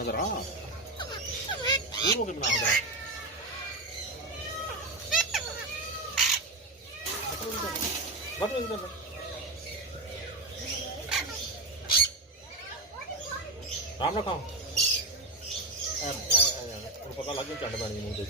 ਨਜ਼ਰ ਆ ਉਹਨੂੰ ਕਿ ਬਣਾ ਨਜ਼ਰ ਬਟ ਉਹ ਇਧਰ ਰਾਮ ਰੱਖਾਂ ਉਹ ਪਤਾ ਲੱਗ ਗਿਆ ਚੱਡ ਪੈਣੀ ਮੂੰਹ ਤੇ